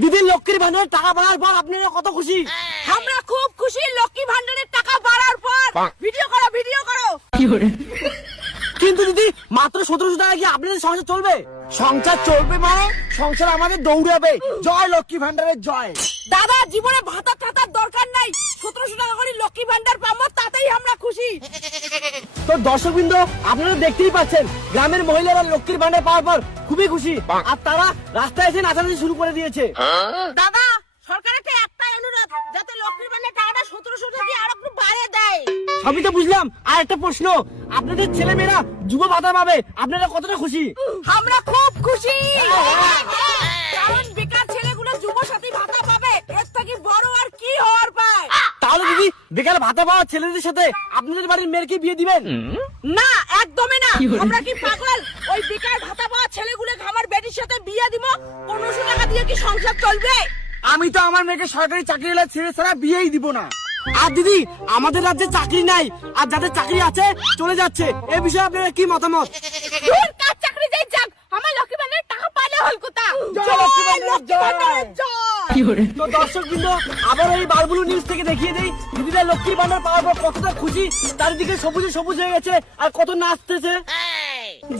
দিদি লক্ষ্মীর ভান্ডারের টাকা বাড়ার পর আপনারা কত খুশি? আমরা খুব খুশি লক্ষ্মী ভান্ডারের টাকা বাড়ার পর। ভিডিও করো ভিডিও করো। কিন্তু দিদি মাত্র 1700 টাকা কি আপনাদের সংসার চলবে? সংসার চলবে মানে সংসার আমাদের দৌড়াবে। জয় লক্ষ্মী ভান্ডারের জয়। দাদা জীবনে ভাতা টাতার দরকার নাই, 1700 টাকা করে লক্ষ্মী ভান্ডার পাবো তাতেই আমরা খুশি। তো দর্শকবৃন্দ আপনারা দেখতেই পাচ্ছেন গ্রামের মহিলারা লক্ষ্মীর ভান্ডার পাওয়ার পর খুবই খুশি, আর তারা রাস্তায় এসে নাচানাচি শুরু করে দিয়েছে। দাদা সরকারের একটাই অনুরোধ, যাতে লক্ষ্মীর ভান্ডার টাকাটা 1700 থেকে আরো একটু বাড়িয়ে দেয়। সবই তো বুঝলাম, আর একটা প্রশ্ন, আপনাদের ছেলেমেয়েরা যুব ভাতা পাবে, আপনারা কতটা খুশি? আমরা খুব খুশি, কারণ বেকার ছেলেগুলো যুব সাথী ভাতা পাবে, এর থেকে বড় আর কি হওয়ার পায়। তাহলে দিদি বেকার ভাতা পাওয়া ছেলেদের সাথে আপনাদের বাড়ির মেয়েকে বিয়ে দিবেন? না একদমই না, আমরা কি পাগল? ওই বেকার ভাতা পাওয়া ছেলেগুলোকে আমার বেটির সাথে বিয়ে দিব? 1500 টাকা দিয়ে কি সংসার চলবে? আমি তো আমার মেয়েকে সরকারি চাকরি হলে ছেড়ে ছাড়া বিয়েই দিব না। আর দিদি আমাদের রাজ্যে চাকরি নাই, আর যাদের চাকরি আছে চলে যাচ্ছে, এ বিষয়ে আপনার কি মতামত? দূর কার চাকরি যাই যাক, আমার লক্ষ্মী ভান্ডারের টাকা পালে হল কোথা। জয় লক্ষ্মী ভান্ডারের জয়। জয়। তো দর্শক বৃন্দ আবার এই বারবুলু নিউজ থেকে দেখিয়ে দেই দিদিরা লক্ষ্মীর ভান্ডার পাওয়ার পর কতটা খুশি, চারিদিকে সবুজে সবুজ হয়ে গেছে আর কত নাচতেছে।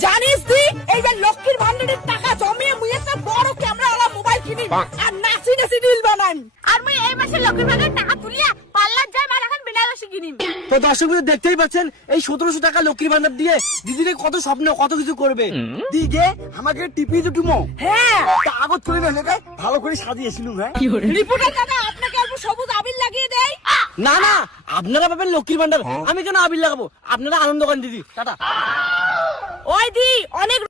জানিস তুই এইবার লক্ষ্মীর ভান্ডারের টাকা জমিয়ে মুই একটা বড় ক্যামেরাওয়ালা মোবাইল কিনি আর নাচি নাচি রিল বানাই। আর মুই এই মাসে লক্ষ্মীর ভান্ডারের টাকা তুলিয়া পার্লার যাই মার এখন বেনারসি কিনিম। তো দর্শক বৃন্দ দেখতেই পাচ্ছেন এই 1700 টাকা লক্ষ্মীর ভান্ডার দিয়ে দিদিরে কত স্বপ্ন কত কিছু করবে। দিগে আমাকে টিপি দুটুমো। হ্যাঁ কাগজ করে নেলে ভালো করে সাজিয়েছিলুম। হ্যাঁ রিপোর্টার দাদা আপনাকে অল্প সবুজ আবির লাগিয়ে দেয়। না না আপনারা পাবেন লক্ষ্মীর ভান্ডার, আমি কেন আবির লাগাবো? আপনারা আনন্দ করেন দিদি, টাটা। ওই দি অনেক